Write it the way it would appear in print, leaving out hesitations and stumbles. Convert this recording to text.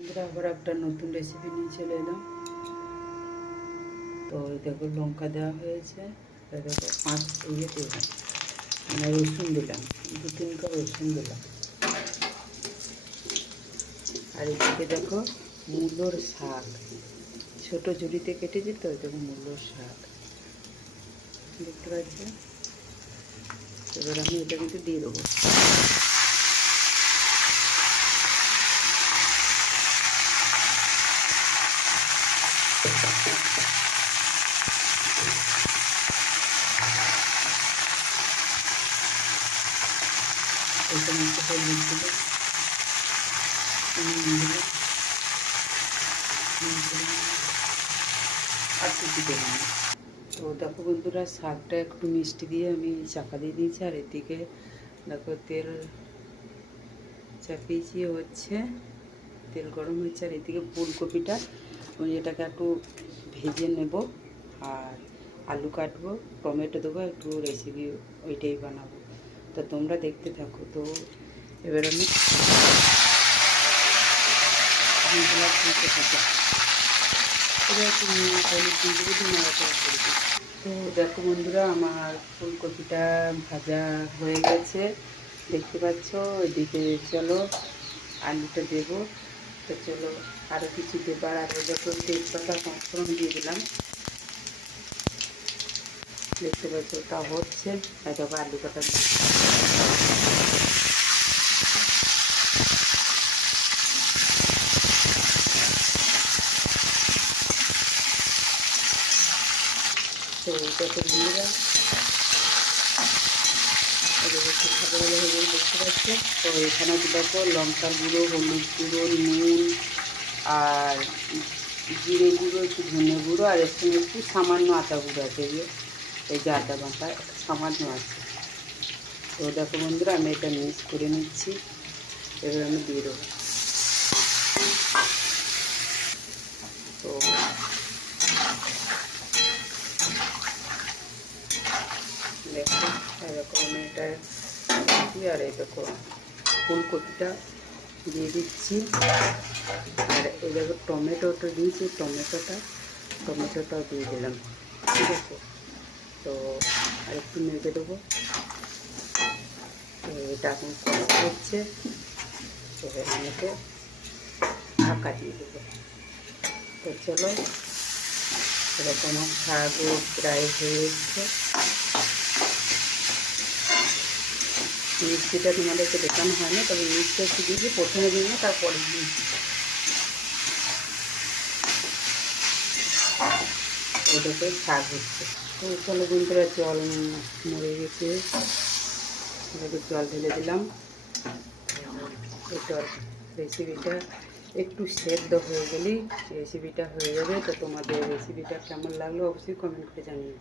বন্ধুরা আবার একটা নতুন রেসিপি নিয়ে চলে এলাম। তো দেখো লঙ্কা দেওয়া হয়েছে, দেখো 5 দিলাম, মানে রসুন দিলাম, 2-3 কা রসুন দিলাম। আর এদিকে দেখো মূলোর শাক, ছোট ঝুড়িতে কেটেছি। তো দেখো মূলোর শাক দেখতে পাচ্ছি। এবার আমি এটা কিন্তু দিয়ে দেবো। এটা মধ্যে দিলে আর কিছু দেবো না। তো দেখো বন্ধুরা, শাকটা একটু মিষ্টি দিয়ে আমি চাপা দিয়ে দিয়েছি। আর এদিকে দেখো তেল চাপিয়েছি, হচ্ছে তেল গরম হচ্ছে। আর এদিকে ফুলকপিটা আমি এটাকে একটু ভেজে নেব। আর আলু কাটবো, টমেটো দেবো, একটু রেসিপি ওইটাই বানাবো। তো তোমরা দেখতে থাকো। তো এবার আমি তো দেখো বন্ধুরা, আমার ফুলকপিটা ভাজা হয়ে গেছে দেখতে পাচ্ছ। এদিকে চলো আলুটা দেবো। তো চলো আরও কিছু দেবার, আর দেখো তেজপাতা পাঁচফোড়ন দিয়ে দিলাম দেখতে পাচ্ছ। তা হচ্ছে দেখো আলু কাটা তো দেখো বন্ধুরা, ভালো হয়ে দেখতে পাচ্ছ। তো এখানে দেখো লঙ্কার গুঁড়ো, হলুদ গুঁড়ো, নুন আর জিরে গুঁড়ো, একটু ধনে গুঁড়ো, আর এর সঙ্গে একটু সামান্য আটা গুঁড়ো আছে। এই যে আটা বাটা সামান্য আছে। তো দেখো বন্ধুরা, আমি এটা মিক্স করে নিচ্ছি। এবার আমি দিয়ে দেবো। তো দেখো এরকম আমি এটা দিচ্ছি। আর এই দেখো ফুলকপিটা দিয়ে দিচ্ছি। আর এই দেখো টমেটোটা দিয়েছি, টমেটোটাও দিয়ে দিলাম, ঠিক আছে। তো আর একটু নেড়ে দেবো। তো এটা এখন কষা হচ্ছে। এবার আমাকে ঢাকা দিয়ে দেবো। তো চলো, এরকম আমার শাকও প্রায় হয়ে এসছে। মিষ্টিটা তোমাদেরকে দেখানো হয় না, তবে মিষ্টি একটু দিয়েছি প্রথমে দিই, তারপরে দিয়েছি। ওটাতে শাক হচ্ছে। তো চলো বন্ধুরা, জল মরে গেছে, জল ঢেলে দিলাম। এটা রেসিপিটা একটু সেদ্ধ হয়ে গেলেই রেসিপিটা হয়ে যাবে। তো তোমাদের রেসিপিটা কেমন লাগলো অবশ্যই কমেন্ট করে জানিয়ে।